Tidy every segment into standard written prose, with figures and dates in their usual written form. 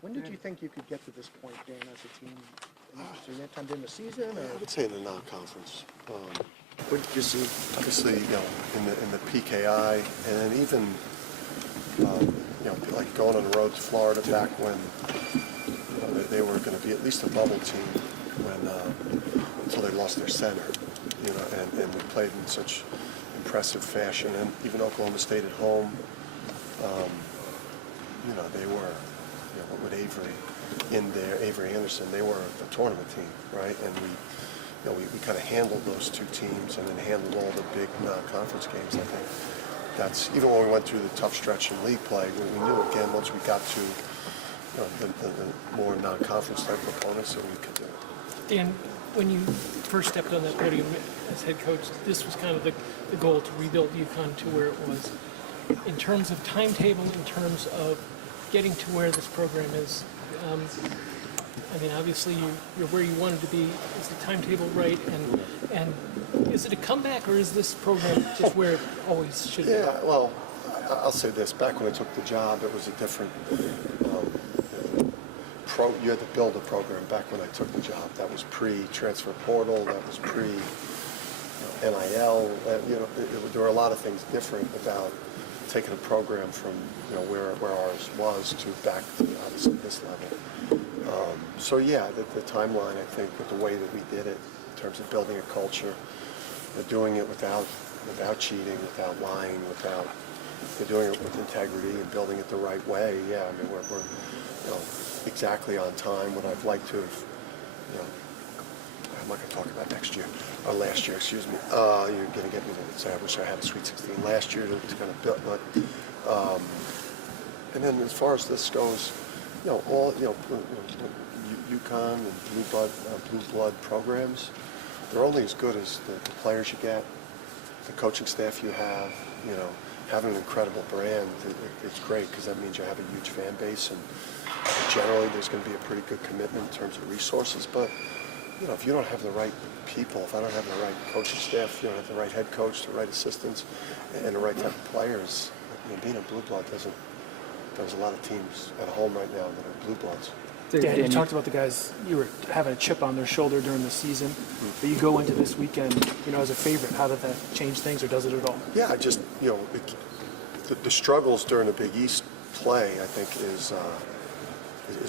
When did you think you could get to this point, Dan, as a team? Was there any time during the season? Or? I would say in the non-conference. What did you see? Obviously, in the PKI, and then even, like going on the road to Florida back when they were going to be at least a bubble team until they lost their center, and we played in such impressive fashion, and even Oklahoma State at home, they were, with Avery in there, Avery Anderson, they were a tournament team, right? And we kind of handled those two teams and then handled all the big non-conference games. I think that's, even when we went through the tough stretch in league play, we knew again once we got to the more non-conference type of opponents that we could do it. Dan, when you first stepped on that podium as head coach, this was kind of the goal to rebuild UConn to where it was. In terms of timetable, in terms of getting to where this program is, obviously you're where you wanted to be. Is the timetable right? And is it a comeback, or is this program just where it always should be? Yeah, well, I'll say this. Back when I took the job, it was a different you had to build a program back when I took the job. That was pre-transfer portal. That was pre-NIL. There were a lot of things different about taking a program from where ours was to back to obviously this level. So yeah, the timeline, I think, with the way that we did it in terms of building a culture, doing it without cheating, without lying, without doing it with integrity and building it the right way. Yeah, we're exactly on time. What I'd like to have, I'm not going to talk about next year, or last year, excuse me. You're going to get me to say I wish I had a Sweet 16 last year. It was going to build, but and then as far as this goes, all UConn and blue blood programs, they're only as good as the players you get, the coaching staff you have. Having an incredible brand, it's great because that means you have a huge fan base, and generally there's going to be a pretty good commitment in terms of resources. But if you don't have the right people, if I don't have the right coaching staff, if you don't have the right head coach, the right assistants, and the right type of players, being a blue blood doesn't. There's a lot of teams at home right now that are blue bloods. Dan, you talked about the guys, you were having a chip on their shoulder during the season, but you go into this weekend, as a favorite. How did that change things, or does it at all? Yeah, just, the struggles during the Big East play, I think, is a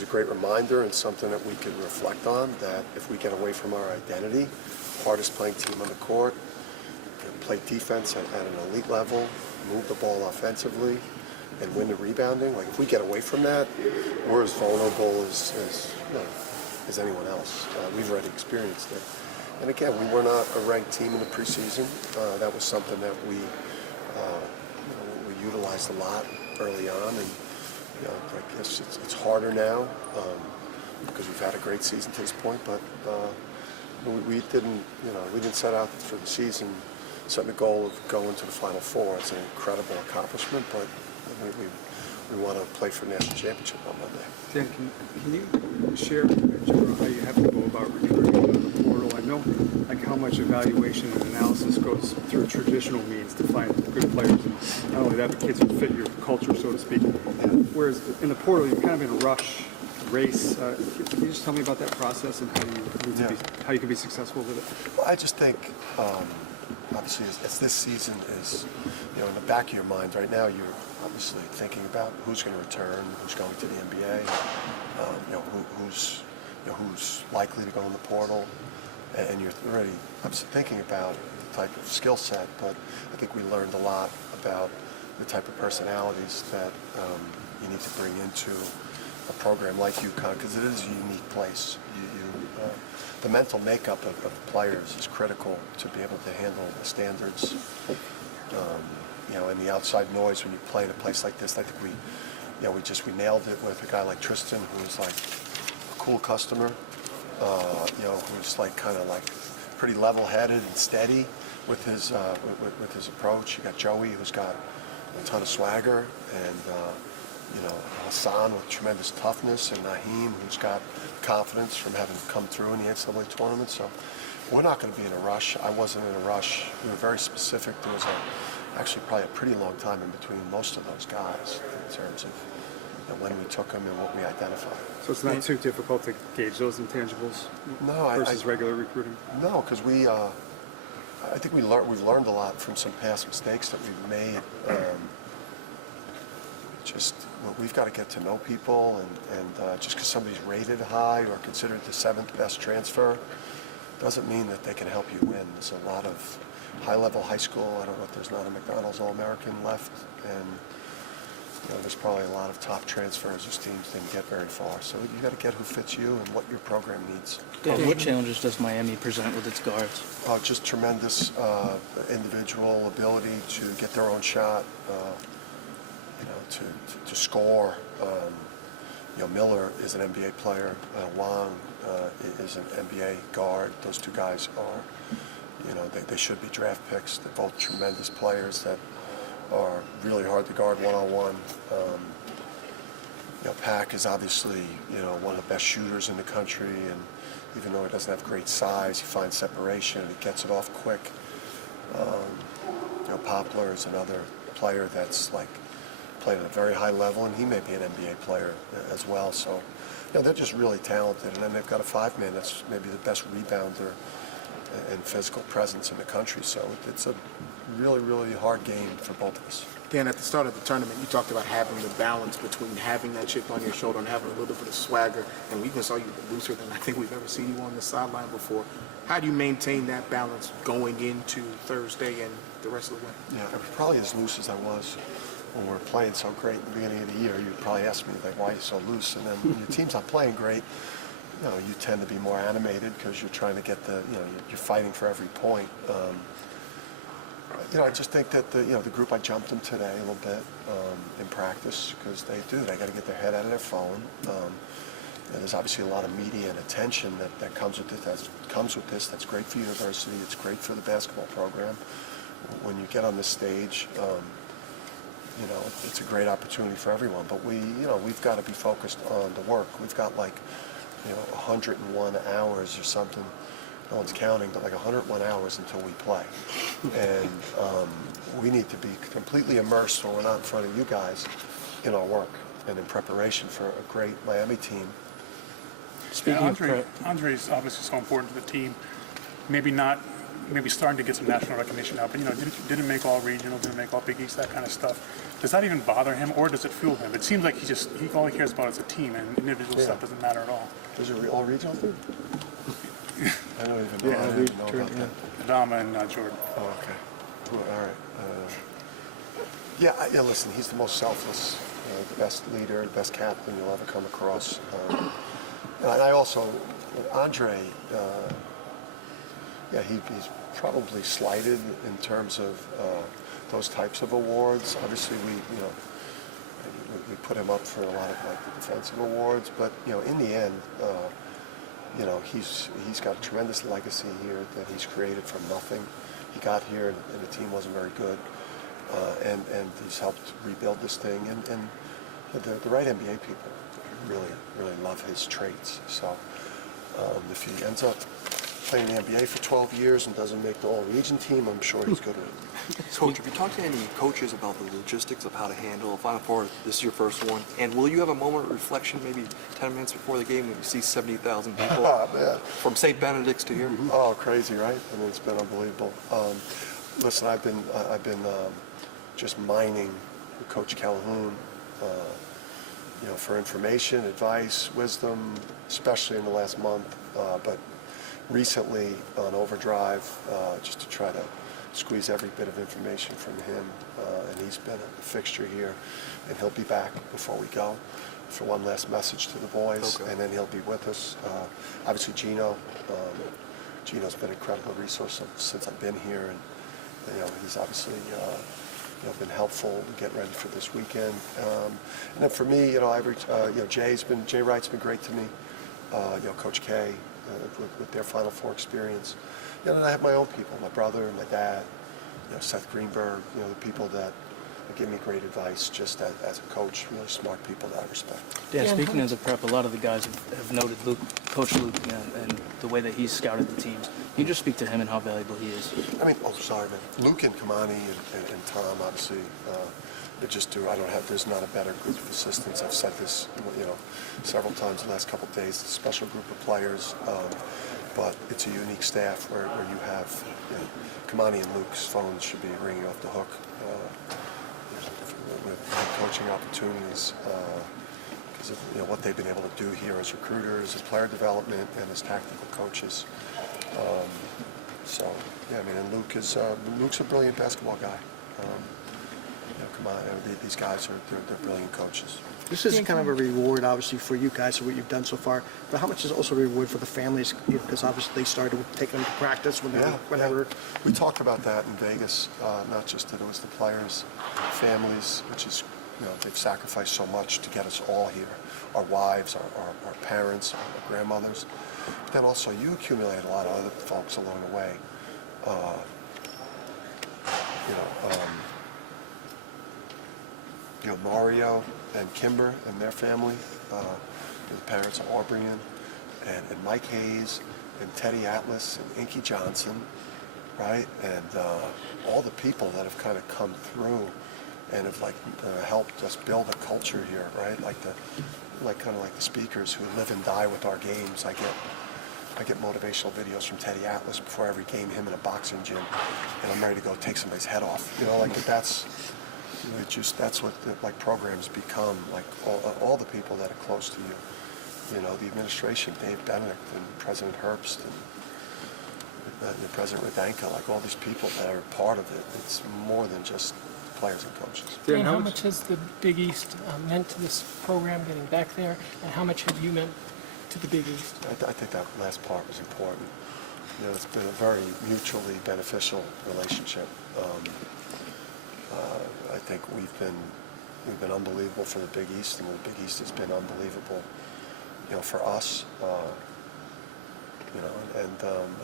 great reminder and something that we can reflect on, that if we get away from our identity, hardest playing team on the court, play defense at an elite level, move the ball offensively, and win the rebounding. Like, if we get away from that, we're as vulnerable as anyone else. We've already experienced it. And again, we were not a ranked team in the preseason. That was something that we utilized a lot early on, and I guess it's harder now because we've had a great season to this point. But we didn't set out for the season setting the goal of going to the Final Four. It's an incredible accomplishment, but we want to play for national championship on Monday. Dan, can you share in general how you have to go about recruiting the portal? I know how much evaluation and analysis goes through traditional means to find good players, and not only that, but kids who fit your culture, so to speak. Whereas in the portal, you're kind of in a rush race. Can you just tell me about that process and how you can be successful with it? Well, I just think, obviously, as this season is, in the back of your mind right now, you're obviously thinking about who's going to return, who's going to the NBA, who's likely to go in the portal, and you're already obviously thinking about the type of skill set. But I think we learned a lot about the type of personalities that you need to bring into a program like UConn, because it is a unique place. The mental makeup of the players is critical to be able to handle the standards. And the outside noise when you play in a place like this. I think we nailed it with a guy like Tristan, who was like a cool customer, who's kind of pretty level-headed and steady with his approach. You got Joey, who's got a ton of swagger, and Hassan with tremendous toughness, and Naheem, who's got confidence from having come through in the NCAA tournament. So we're not going to be in a rush. I wasn't in a rush. We were very specific. There was actually probably a pretty long time in between most of those guys in terms of when we took them and what we identified. So it's not too difficult to gauge those intangibles No, versus regular recruiting? No, because I think we've learned a lot from some past mistakes that we've made. We've got to get to know people, and just because somebody's rated high or considered the 7th best transfer doesn't mean that they can help you win. There's a lot of high-level high school. I don't know if there's not a McDonald's All-American left, and there's probably a lot of top transfers whose teams didn't get very far. So you got to get who fits you and what your program needs. What challenges does Miami present with its guards? Just tremendous individual ability to get their own shot, to score. Miller is an NBA player. Wang is an NBA guard. Those two guys are, they should be draft picks. They're both tremendous players that are really hard to guard one-on-one. Pack is obviously, one of the best shooters in the country, and even though he doesn't have great size, he finds separation and he gets it off quick. Poplar is another player that's playing at a very high level, and he may be an NBA player as well. So, they're just really talented, and then they've got a 5-man that's maybe the best rebounder and physical presence in the country. So it's a really, really hard game for both of us. Dan, at the start of the tournament, you talked about having the balance between having that chip on your shoulder and having a little bit of swagger, and we even saw you looser than I think we've ever seen you on the sideline before. How do you maintain that balance going into Thursday and the rest of the way? Yeah, I was probably as loose as I was when we were playing so great at the beginning of the year. You'd probably ask me, why are you so loose? And then when your team's not playing great, you tend to be more animated because you're trying to get you're fighting for every point. I just think that the group, I jumped them today a little bit in practice because they got to get their head out of their phone. There's obviously a lot of media and attention that comes with this. That's great for university. It's great for the basketball program. When you get on this stage, it's a great opportunity for everyone. But we've got to be focused on the work. We've got 101 hours or something. No one's counting, but 101 hours until we play. And we need to be completely immersed when we're not in front of you guys in our work and in preparation for a great Miami team. Speaking of Andre is obviously so important to the team. Maybe starting to get some national recognition now, but didn't make all regional, didn't make all Big East, that kind of stuff. Does that even bother him, or does it fuel him? It seems like all he cares about is a team, and individual stuff doesn't matter at all. Is it all regional team? I don't even know. I didn't know about that. Adama and Jordan. Oh, okay. All right. Listen, he's the most selfless, the best leader, the best captain you'll ever come across. And I also, Andre, he's probably slighted in terms of those types of awards. Obviously, we put him up for a lot of the defensive awards, but in the end, he's got a tremendous legacy here that he's created from nothing. He got here and the team wasn't very good, and he's helped rebuild this thing. And the right NBA people really love his traits. So if he ends up playing the NBA for 12 years and doesn't make the all-region team, I'm sure he's good at it. Coach, have you talked to any coaches about the logistics of how to handle a Final Four? This is your first one. And will you have a moment of reflection, maybe 10 minutes before the game, when you see 70,000 people from St. Benedict's to here? Oh, crazy, right? I mean, it's been unbelievable. Listen, I've been just mining Coach Calhoun, for information, advice, wisdom, especially in the last month, but recently on overdrive, just to try to squeeze every bit of information from him, and he's been a fixture here, and he'll be back before we go for one last message to the boys, and then he'll be with us. Obviously, Gino's been an incredible resource since I've been here, and he's obviously been helpful to get ready for this weekend. And then for me, Jay Wright's been great to me. Coach K with their Final Four experience. And I have my own people, my brother, my dad, Seth Greenberg, the people that give me great advice just as a coach, really smart people that I respect. Dan, speaking of the prep, a lot of the guys have noted Coach Luke and the way that he's scouted the teams. Can you just speak to him and how valuable he is? Luke and Kamani and Tom, obviously, there's not a better group of assistants. I've said this, several times the last couple of days. It's a special group of players, but it's a unique staff where you have, Kamani and Luke's phones should be ringing off the hook with coaching opportunities because of what they've been able to do here as recruiters, as player development, and as tactical coaches. And Luke's a brilliant basketball guy. These guys they're brilliant coaches. This is kind of a reward, obviously, for you guys for what you've done so far. But how much is also a reward for the families? Because obviously they started taking them to practice whenever. We talked about that in Vegas. Not just that it was the players, families, which is they've sacrificed so much to get us all here. Our wives, our parents, our grandmothers. But then also you accumulate a lot of other folks along the way. Mario and Kimber and their family, the parents of Aubrian, and Mike Hayes, and Teddy Atlas, and Inky Johnson, right? And all the people that have kind of come through and have helped us build a culture here, right? Kind of like the speakers who live and die with our games. I get motivational videos from Teddy Atlas before every game, him in a boxing gym, and I'm ready to go take somebody's head off. That's what programs become. All the people that are close to you. The administration, Dave Benedict and President Herbst and President Radenka, all these people that are part of it. It's more than just players and coaches. Dan, how much has the Big East meant to this program getting back there, and how much have you meant to the Big East? I think that last part was important. It's been a very mutually beneficial relationship. I think we've been unbelievable for the Big East, and the Big East has been unbelievable, for us. I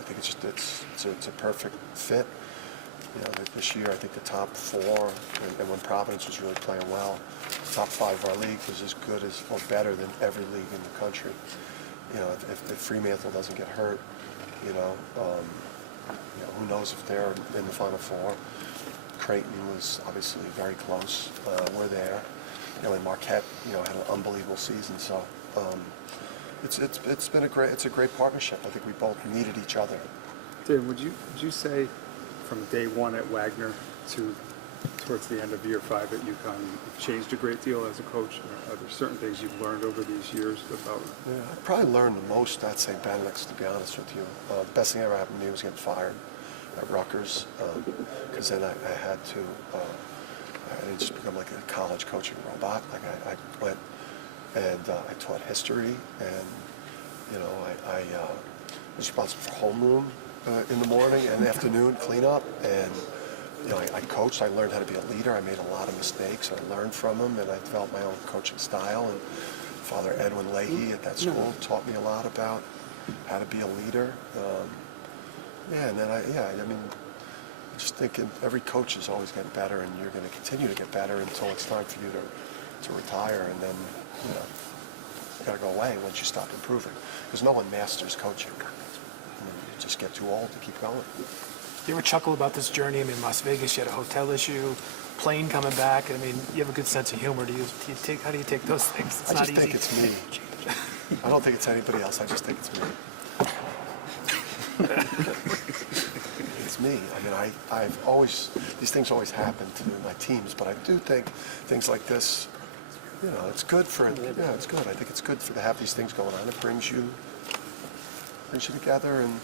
think it's a perfect fit. This year I think the top four, and when Providence was really playing well, the top five of our league was as good as or better than every league in the country. If Fremantle doesn't get hurt, who knows if they're in the Final Four. Creighton was obviously very close. We're there. And Marquette, had an unbelievable season. So it's been a great partnership. I think we both needed each other. Dan, would you say from day one at Wagner to towards the end of year 5 at UConn, you've changed a great deal as a coach? Are there certain things you've learned over these years about? Yeah, I probably learned the most at St. Benedict's, to be honest with you. The best thing that ever happened to me was getting fired at Rutgers, because then I had to, I didn't just become like a college coaching robot. I went and I taught history, and I was responsible for homeroom in the morning and afternoon cleanup, and I coached. I learned how to be a leader. I made a lot of mistakes. I learned from them, and I developed my own coaching style. And Father Edwin Leahy at that school taught me a lot about how to be a leader. And then I just thinking every coach is always getting better, and you're going to continue to get better until it's time for you to retire, and then you got to go away once you stop improving, because no one masters coaching. You just get too old to keep going. You ever chuckle about this journey? Las Vegas, you had a hotel issue, plane coming back. You have a good sense of humor. How do you take those things? It's I not just easy. think it's me. I don't think it's anybody else. I just think it's me. It's me. I've always, these things always happen to my teams, but I do think things like this, it's good for, it's good. I think it's good to have these things going on. It brings you together and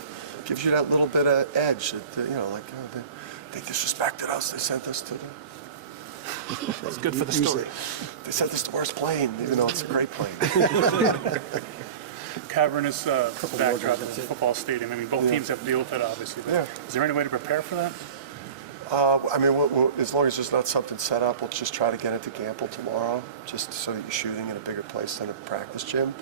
gives you that little bit of edge that, they disrespected us. They sent us to the... It's good for the story. They sent us the worst plane, even though it's a great plane. Cavernous backdrop of the football stadium. Both teams have to deal with it, obviously. But is there any way to prepare for that? As long as there's not something set up, we'll just try to get into Gamble tomorrow, just so that you're shooting in a bigger place than a practice gym.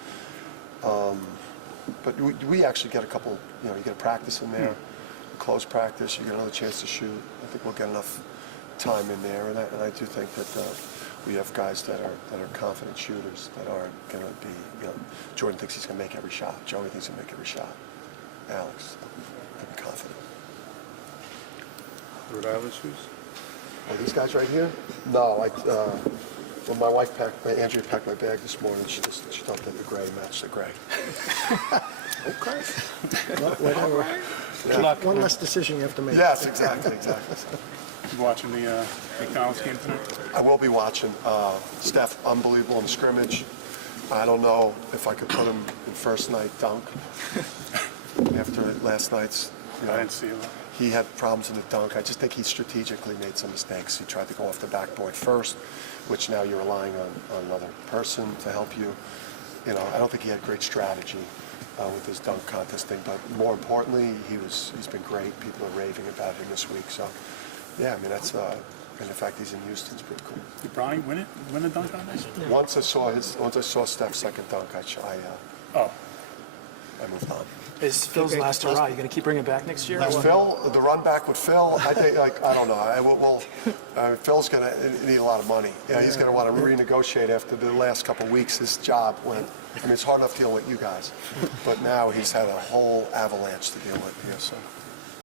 But we actually get a couple, you get a practice in there, close practice, you get another chance to shoot. I think we'll get enough time in there, and I do think that we have guys that are confident shooters that aren't going to be, Jordan thinks he's going to make every shot. Joey thinks he'll make every shot. Alex, I'm confident. Rhode Island shoes? Oh, these guys right here? No, when my wife Andrea packed my bag this morning, she thought that the gray matched the gray. Okay. Well, whatever. Yeah. One less decision you have to make. Yes, exactly. You watching the McDonald's game tonight? I will be watching. Steph, unbelievable in the scrimmage. I don't know if I could put him in first night dunk after last night's. I didn't see it. He had problems in the dunk. I just think he strategically made some mistakes. He tried to go off the backboard first, which now you're relying on another person to help you. You know, I don't think he had great strategy with his dunk contest thing. But more importantly, he's been great. People are raving about him this week. So, yeah, I mean that's. And the fact he's in Houston is pretty cool. Did Bronny win the dunk contest? Once I saw Steph's second dunk, Oh, I moved on. Is Phil's last hurrah? You going to keep bringing it back next year? Is Phil, the run back with Phil, I think, I don't know. Phil's going to need a lot of money. Yeah, he's going to want to renegotiate after the last couple of weeks. His job went, I mean, it's hard enough dealing with you guys. But now he's had a whole avalanche to deal with here, so.